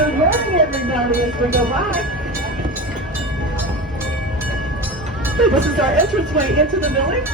Good morning, everybody, as we go by. This is our entranceway into the village.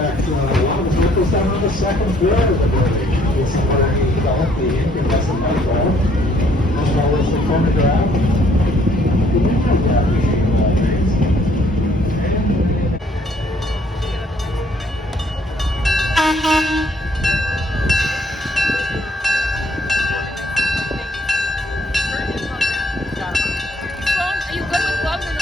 fact, a lot of the work was done on the second floor of the building. This is where he developed the incandescent light bulb, as well as the phonograph, the mimeograph machine of all things. Are you good with gloves or no?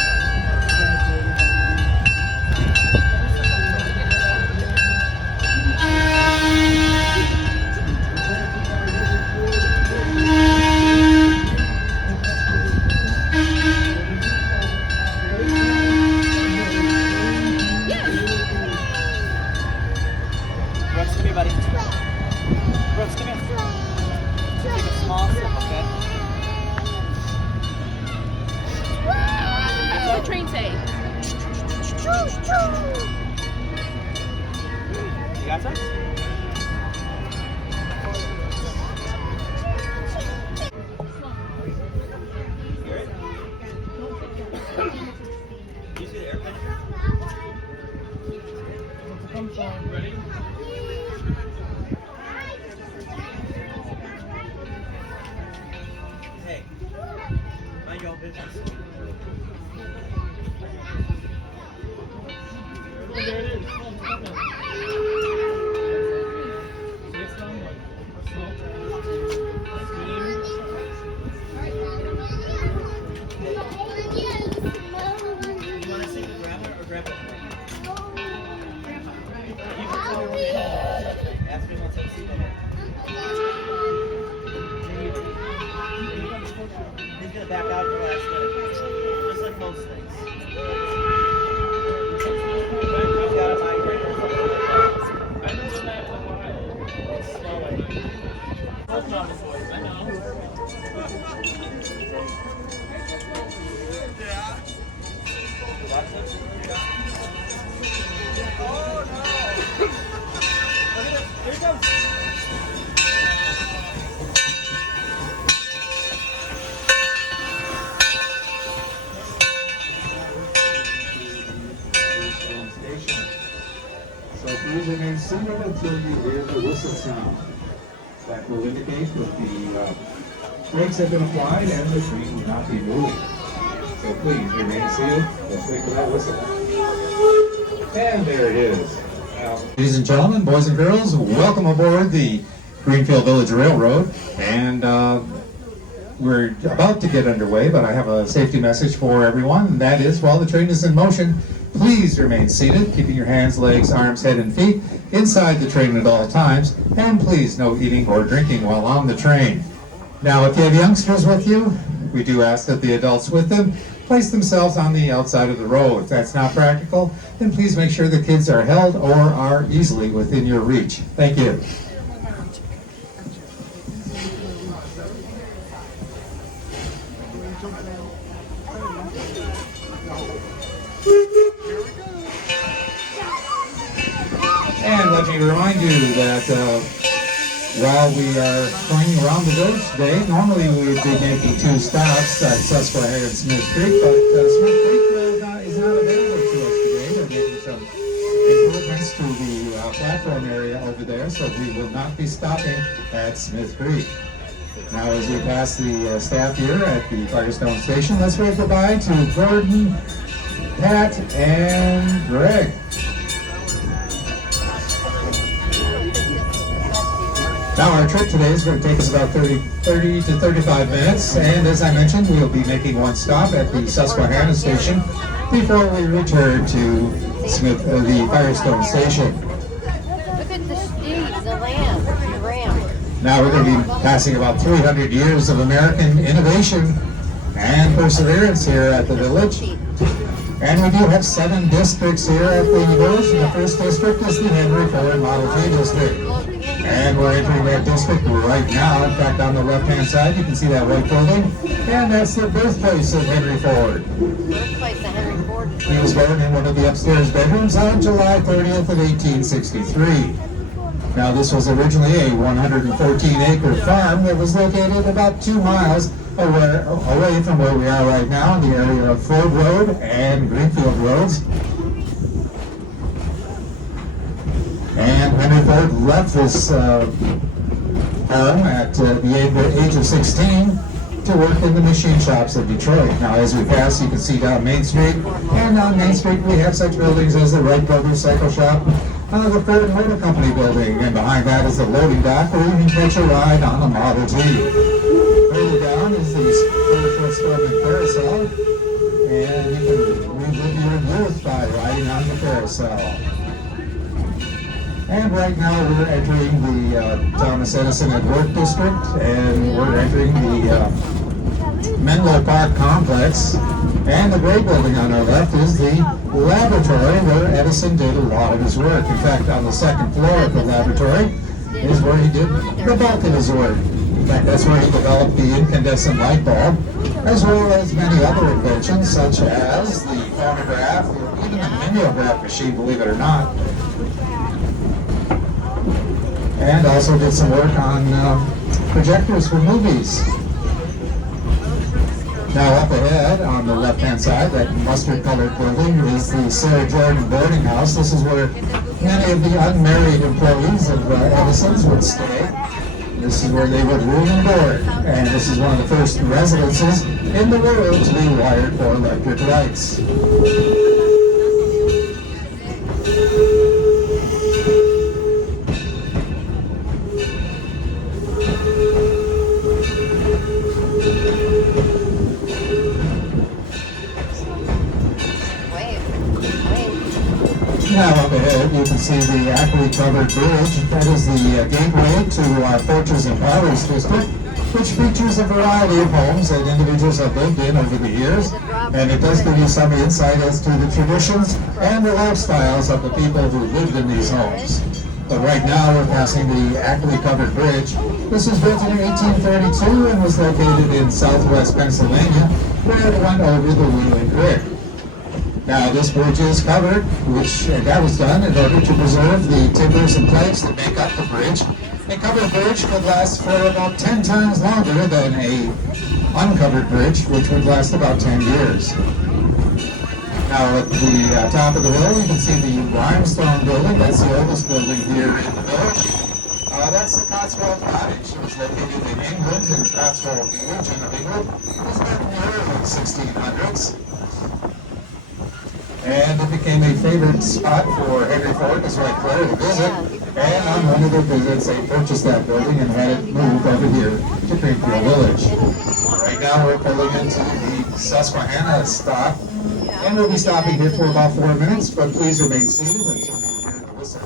Brooks, come here, buddy. Brooks, come here. Take a small sip, okay? What does the train say? You got some? Hear it? You see the airplane? Ready? Hey, mind your own business. There it is. You want to see the grandma or grandpa? Ask me what's up, see them. He's gonna back out at the last minute, just like most things. He's got a migraine or something like that. I know that in a while. It's swelling. That's not his voice, I know. Watch this. Oh no! Look at this. Here he comes. Station. So please remain seated until you hear the whistle sound. That will indicate that the brakes have been applied and the train will not be moving. So please remain seated. Let's wait for that whistle. And there it is. Ladies and gentlemen, boys and girls, welcome aboard the Greenfield Village Railroad. And we're about to get underway, but I have a safety message for everyone, and that is, while the train is in motion, please remain seated, keeping your hands, legs, arms, head, and feet inside the train at all times, and please no eating or drinking while on the train. Now, if you have youngsters with you, we do ask that the adults with them place themselves on the outside of the road. If that's not practical, then please make sure the kids are held or are easily within your reach. Thank you. And let me remind you that while we are going around the village today, normally we would be making 2 stops at Susquehanna and Smith Creek, but Smith Creek is not available to us today. They're making some improvements to the platform area over there, so we will not be stopping at Smith Creek. Now, as we pass the staff here at the Firestone Station, let's wave goodbye to Gordon, Pat, and Greg. Now, our trip today is going to take us about 30 to 35 minutes, and as I mentioned, we'll be making 1 stop at the Susquehanna station before we return to the Firestone station. Look at the steeds, the ram. Now we're going to be passing about 300 years of American innovation and perseverance here at the village. And we do have 7 districts here at the village, and the first district is the Henry Ford Model T district. And we're entering that district right now. In fact, on the left-hand side, you can see that white building, and that's the birthplace of Henry Ford. Birthplace of Henry Ford. He was born in one of the upstairs bedrooms on July 30th of 1863. Now, this was originally a 114-acre farm that was located about 2 miles away from where we are right now in the area of Ford Road and Greenfield Roads. Henry Ford left this home at the age of 16 to work in the machine shops of Detroit. Now, as we pass, you can see down Main Street, and on Main Street we have such buildings as the Wright Brothers Cycle Shop, the Ford Motor Company building, and behind that is the loading dock where you can catch a ride on a Model T. Further down is the Storming Carousel, and you can relive your youth by riding on the carousel. And right now we're entering the Thomas Edison at Work District, and we're entering the Menlo Park complex. And the gray building on our left is the laboratory where Edison did a lot of his work. In fact, on the second floor of the laboratory is where he did the bulk of his work. In fact, that's where he developed the incandescent light bulb, as well as many other inventions, such as the phonograph, even the mimeograph machine, believe it or not. And also did some work on projectors for movies. Now up ahead, on the left-hand side, that mustard-colored building is the Sarah Jordan boarding house. This is where many of the unmarried employees of Edison's would stay. This is where they would room and board. And this is one of the first residences in the world to be wired for electric lights. Now up ahead, you can see the accurately covered bridge. That is the gateway to our Fortress and Powers District, which features a variety of homes that individuals have lived in over the years. And it does give you some insight as to the traditions and the lifestyles of the people who lived in these homes. But right now we're passing the accurately covered bridge. This was built in 1832 and was located in southwest Pennsylvania, where it went over the Wheeling Creek. Now this bridge is covered, that was done in order to preserve the timbers and planks that make up the bridge. A covered bridge could last for about 10 times longer than a uncovered bridge, which would last about 10 years. Now at the top of the hill, you can see the limestone building. That's the oldest building here in the village. That's the Cotswold Cottage. It was located in England, in the Cotswold region of England. It was built in the early 1600s. And it became a favorite spot for Henry Ford, his wife Claire, to visit. And on one of their visits, they purchased that building and had it moved over here to Greenfield Village. Right now, we're pulling into the Susquehanna stop, and we'll be stopping here for about 4 minutes, but please remain seated until you hear the whistle.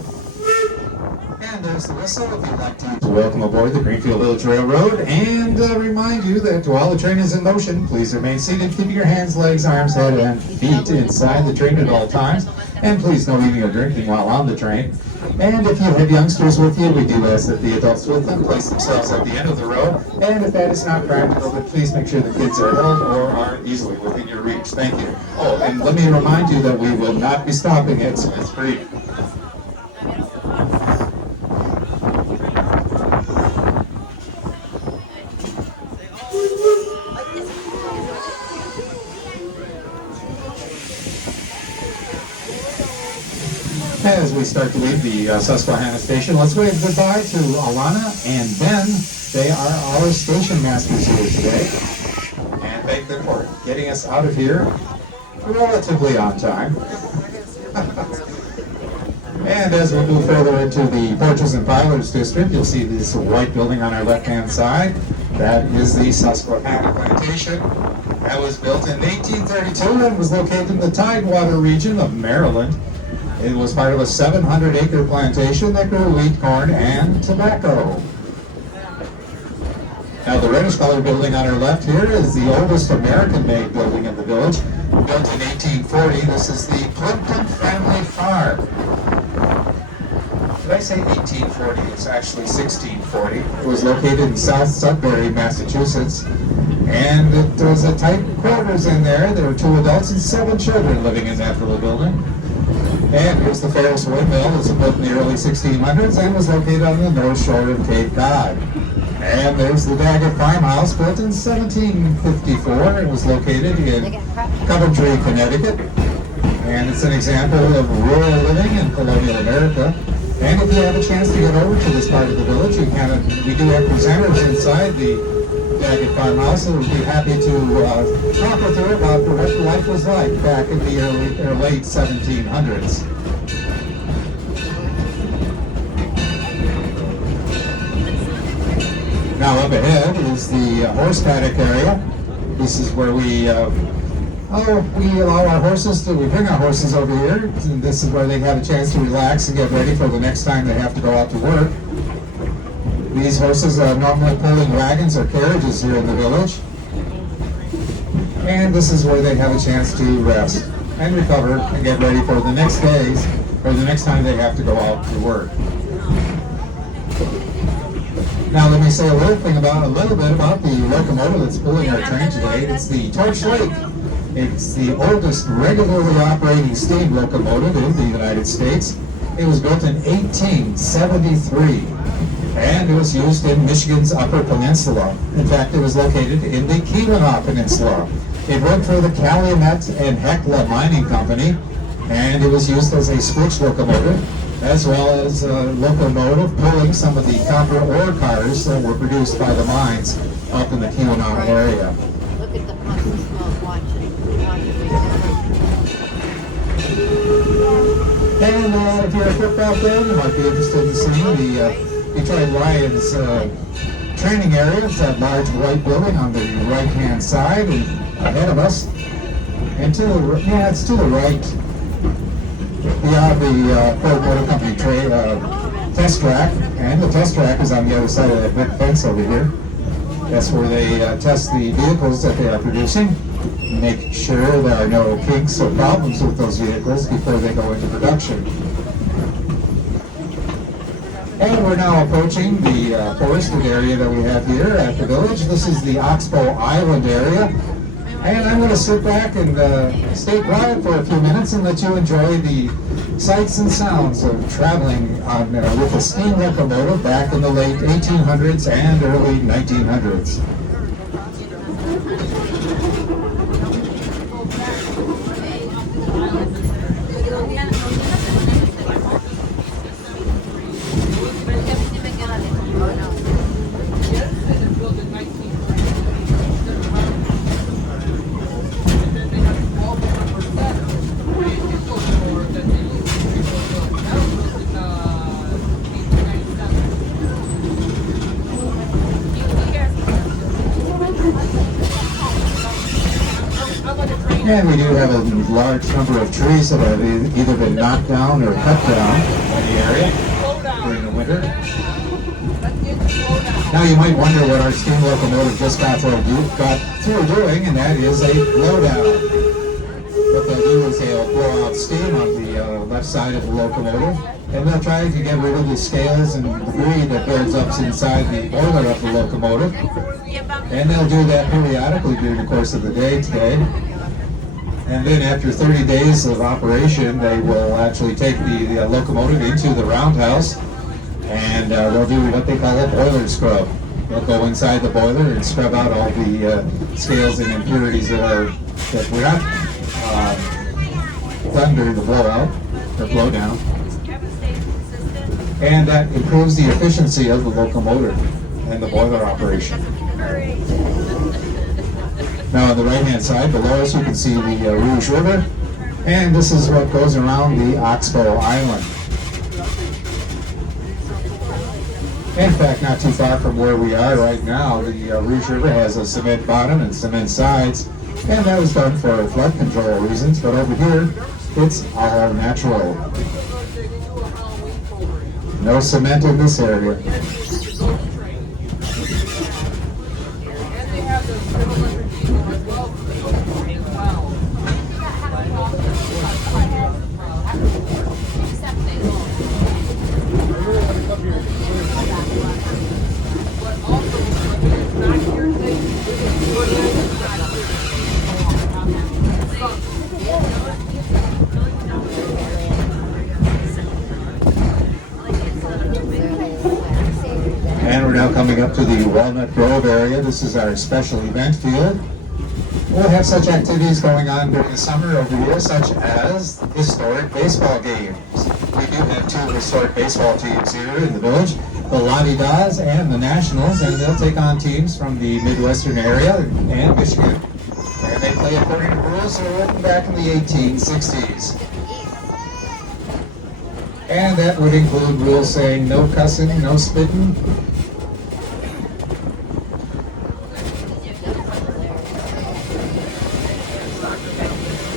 And there's the whistle if you'd like to welcome aboard the Greenfield Village Railroad, and remind you that while the train is in motion, please remain seated, keeping your hands, legs, arms, head, and feet inside the train at all times. And please no eating or drinking while on the train. And if you have youngsters with you, we do ask that the adults with them place themselves at the end of the row. And if that is not practical, then please make sure the kids are held or are easily within your reach. Thank you. Oh, and let me remind you that we will not be stopping at Smith Creek. As we start to leave the Susquehanna station, let's wave goodbye to Alana and Ben. They are our station masters here today. And thank them for getting us out of here relatively on time. And as we move further into the Fortress and Powers District, you'll see this white building on our left-hand side. That is the Susquehanna Plantation. That was built in 1832 and was located in the Tidewater region of Maryland. It was part of a 700-acre plantation that grew wheat, corn, and tobacco. Now the reddish-colored building on our left here is the oldest American-made building in the village. Built in 1840, this is the Plimpton Family Farm. Did I say 1840? It's actually 1640. It was located in South Sudbury, Massachusetts. And it was a tight quarters in there. There were 2 adults and 7 children living in that little building. And here's the Ferris Windmill. It was built in the early 1600s and was located on the north shore of Cape Cod. And there's the Daggett Farmhouse, built in 1754. It was located in Coventry, Connecticut. And it's an example of rural living in colonial America. And if you have a chance to get over to this part of the village, we do have presenters inside the Daggett farmhouse that would be happy to talk with you about what life was like back in the early or late 1700s. Now up ahead is the horse paddock area. This is where we allow our horses we bring our horses over here, and this is where they have a chance to relax and get ready for the next time they have to go out to work. These horses are normally pulling wagons or carriages here in the village. And this is where they have a chance to rest and recover and get ready for the next days or the next time they have to go out to work. Now let me say a little bit about the locomotive that's pulling our train today. It's the Torch Lake. It's the oldest regularly operating steam locomotive in the United States. It was built in 1873, and it was used in Michigan's Upper Peninsula. In fact, it was located in the Keweenaw Peninsula. It worked for the Calumet and Hecla Mining Company, and it was used as a switch locomotive, as well as a locomotive pulling some of the copper ore cars that were produced by the mines up in the Keweenaw area. Look at the puffy smoke watching. And if you're a football fan, you might be interested in seeing the Detroit Lions training area. It's that large white building on the right-hand side and ahead of us. And to the it's to the right. Beyond the Ford Motor Company test track, and the test track is on the other side of that big fence over here. That's where they test the vehicles that they are producing, make sure there are no kinks or problems with those vehicles before they go into production. And we're now approaching the forested area that we have here at the village. This is the Oxbow Island area. And I'm going to sit back and stay quiet for a few minutes and let you enjoy the sights and sounds of traveling with a steam locomotive back in the late 1800s and early 1900s. And we do have a large number of trees that have either been knocked down or cut down in the area during the winter. Now you might wonder what our steam locomotive just got through doing, and that is a blowdown. What they'll do is they'll blow out steam on the left side of the locomotive, and they'll try to get rid of the scales and debris that builds up inside the boiler of the locomotive. And they'll do that periodically during the course of the day today. And then after 30 days of operation, they will actually take the locomotive into the roundhouse, and they'll do what they call a boiler scrub. They'll go inside the boiler and scrub out all the scales and impurities that were not done during the blowout or blowdown. And that improves the efficiency of the locomotive and the boiler operation. Now on the right-hand side below us, you can see the Rouge River, and this is what goes around the Oxbow Island. In fact, not too far from where we are right now, the Rouge River has a cement bottom and cement sides, and that was done for flood control reasons, but over here, it's all natural. No cement in this area. And we're now coming up to the Walnut Grove area. This is our special event field. We'll have such activities going on during the summer over here, such as historic baseball games. We do have two historic baseball teams here in the village, the La-Di-Das and the Nationals, and they'll take on teams from the Midwestern area and Michigan. And they play according to rules that were written back in the 1860s. And that would include rules saying no cussing, no spitting.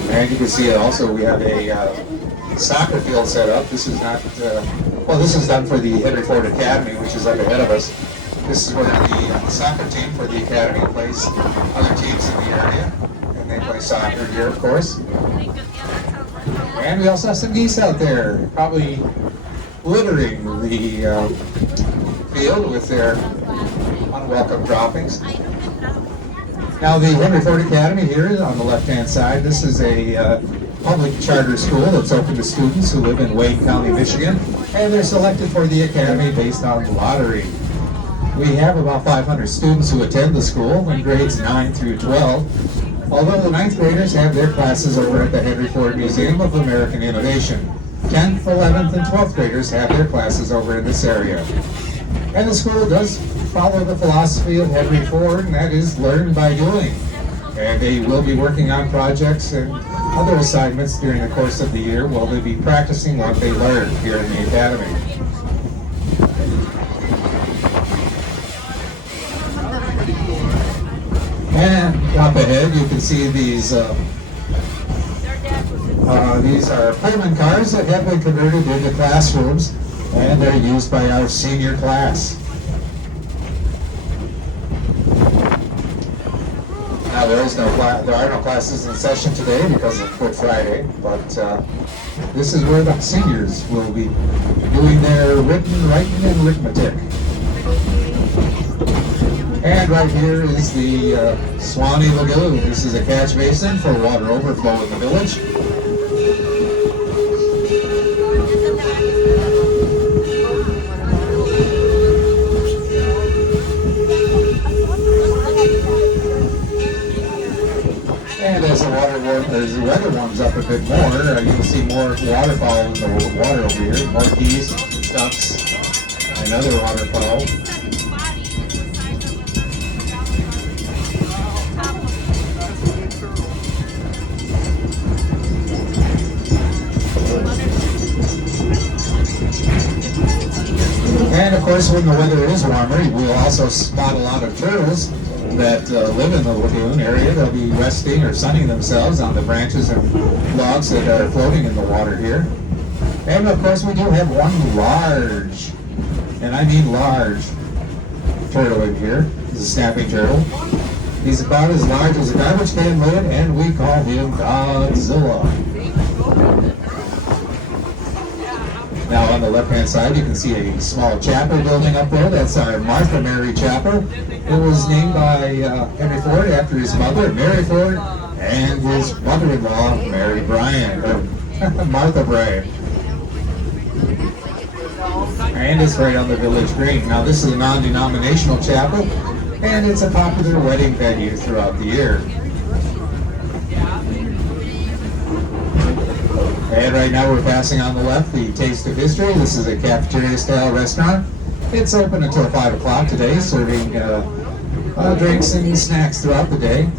And you can see it also, we have a soccer field set up. This is not, well, this is done for the Henry Ford Academy, which is up ahead of us. This is where the soccer team for the Academy plays other teams in the area. And they play soccer here, of course. And we also have some geese out there, probably littering the field with their unwelcome droppings. Now the Henry Ford Academy here on the left-hand side, this is a public charter school that's open to students who live in Wayne County, Michigan, and they're selected for the academy based on lottery. We have about 500 students who attend the school in grades 9 through 12, although the 9th graders have their classes over at the Henry Ford Museum of American Innovation. 10th, 11th, and 12th graders have their classes over in this area. And the school does follow the philosophy of Henry Ford, and that is learn by doing. And they will be working on projects and other assignments during the course of the year while they'll be practicing what they learned here in the academy. And up ahead you can see these are Pullman cars that have been converted into classrooms, and they're used by our senior class. Now there are no classes in session today because of Good Friday, but this is where the seniors will be doing their written, writing, and arithmetic. And right here is the Swanee Lagoon. This is a catch basin for water overflow in the village. And as the weather warms up a bit more, you'll see more waterfowl in the water over here. More geese, ducks, and other waterfowl. And of course, when the weather is warmer, we'll also spot a lot of turtles that live in the lagoon area. They'll be resting or sunning themselves on the branches and logs that are floating in the water here. And of course, we do have one large, and I mean large, turtle in here. This is a snapping turtle. He's about as large as a garbage can lid, and we call him Godzilla. Now on the left-hand side, you can see a small chapel building up there. That's our Martha Mary Chapel. It was named by Henry Ford after his mother, Mary Ford, and his mother-in-law, Mary Bryant, or Martha Bryant. And it's right on the village green. Now this is a non-denominational chapel, and it's a popular wedding venue throughout the year. And right now we're passing on the left the Taste of History. This is a cafeteria-style restaurant. It's open until 5 o'clock today, serving drinks and snacks throughout the day.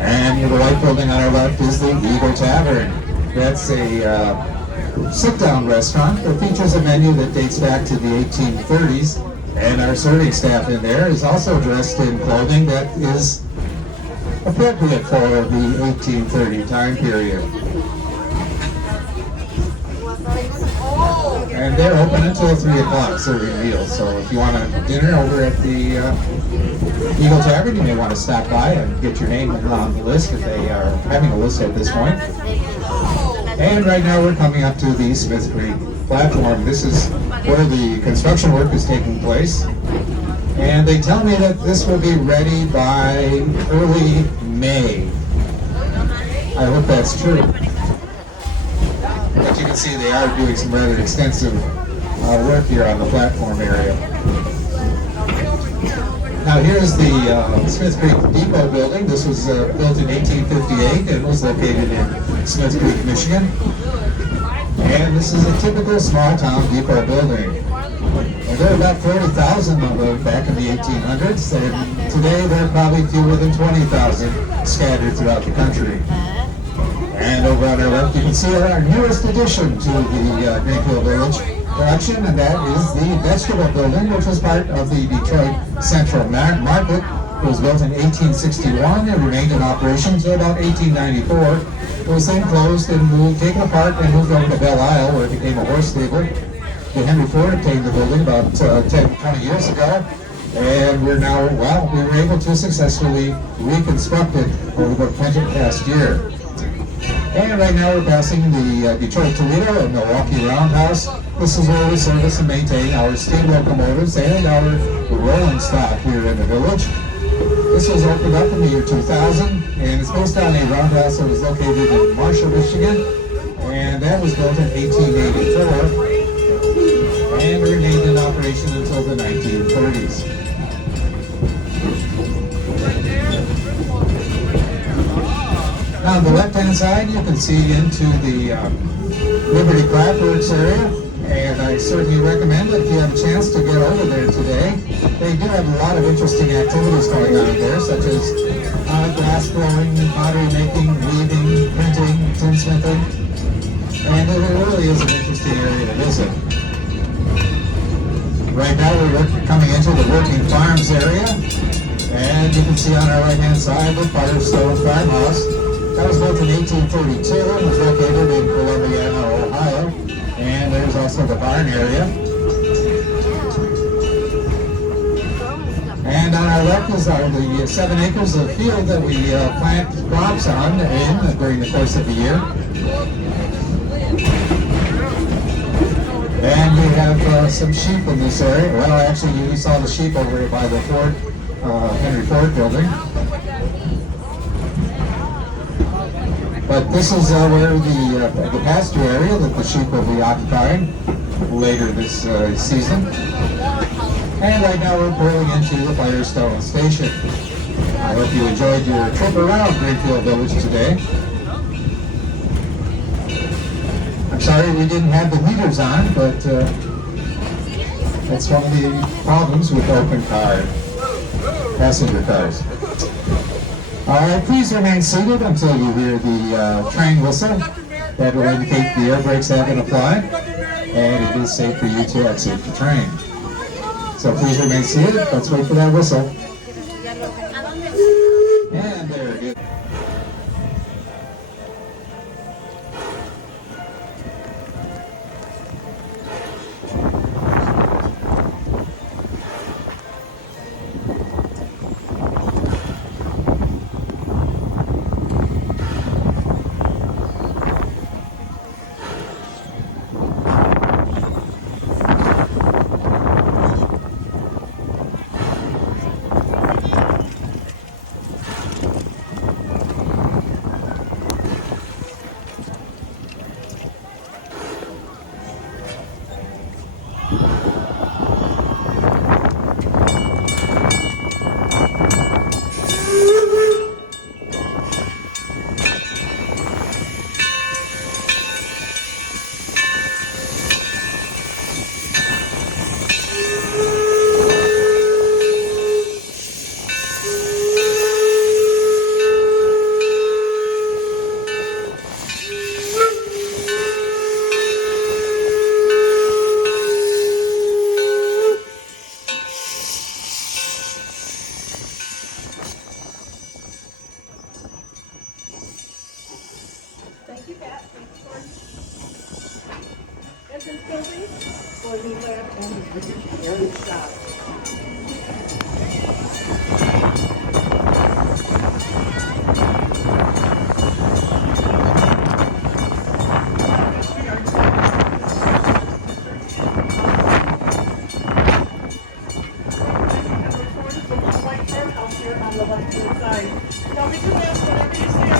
And the white building on our left is the Eagle Tavern. That's a sit-down restaurant that features a menu that dates back to the 1830s. And our serving staff in there is also dressed in clothing that is appropriate for the 1830 time period. And they're open until 3 o'clock serving meals. So if you want a dinner over at the Eagle Tavern, you may want to stop by and get your name on the list if they are having a list at this point. And right now we're coming up to the Smith Creek platform. This is where the construction work is taking place. And they tell me that this will be ready by early May. I hope that's true. But you can see they are doing some rather extensive work here on the platform area. Now here's the Smith Creek Depot building. This was built in 1858 and was located in Smith Creek, Michigan. And this is a typical small town depot building. And there were about 40,000 of them back in the 1800s. And today there are probably fewer than 20,000 scattered throughout the country. And over on our left, you can see our newest addition to the Greenfield Village collection, and that is the vegetable building, which was part of the Detroit Central Market. It was built in 1861 and remained in operation until about 1894. It was then closed and taken apart and moved over to Belle Isle, where it became a horse stable. The Henry Ford obtained the building about 10, 20 years ago, and we're now, well, we were able to successfully reconstruct it over the past year. And right now we're passing the Detroit Toledo and Milwaukee Roundhouse. This is where we service and maintain our steam locomotives and our rolling stock here in the village. This was opened up in the year 2000, and it's based on a roundhouse that was located in Marshall, Michigan, and that was built in 1884 and remained in operation until the 1930s. Now on the left-hand side, you can see into the Liberty Craftworks area, and I certainly recommend that if you have a chance to get over there today. They do have a lot of interesting activities going on there, such as glass blowing, pottery making, weaving, printing, tinsmithing, and it really is an interesting area to visit. Right now we're coming into the Working Farms area, and you can see on our right-hand side the Firestone Farmhouse. That was built in 1832 and was located in Columbiana, Ohio. And there's also the barn area. And on our left is the 7 acres of field that we plant crops on during the course of the year. And we have some sheep in this area. Well, actually, you saw the sheep over by the Henry Ford building. But this is where the pasture area that the sheep will be occupying later this season. And right now we're pulling into the Firestone Station. I hope you enjoyed your trip around Greenfield Village today. I'm sorry we didn't have the meters on, but that's one of the problems with open car passenger cars. All right, please remain seated until you hear the train whistle. That will indicate the air brakes have been applied, and it is safe for you to exit the train. So please remain seated. Let's wait for that whistle. And there it is. Thank you, Pat. Thank you, Gordon. Entrance building for the lab and the British Air South. Now we do ask whenever you see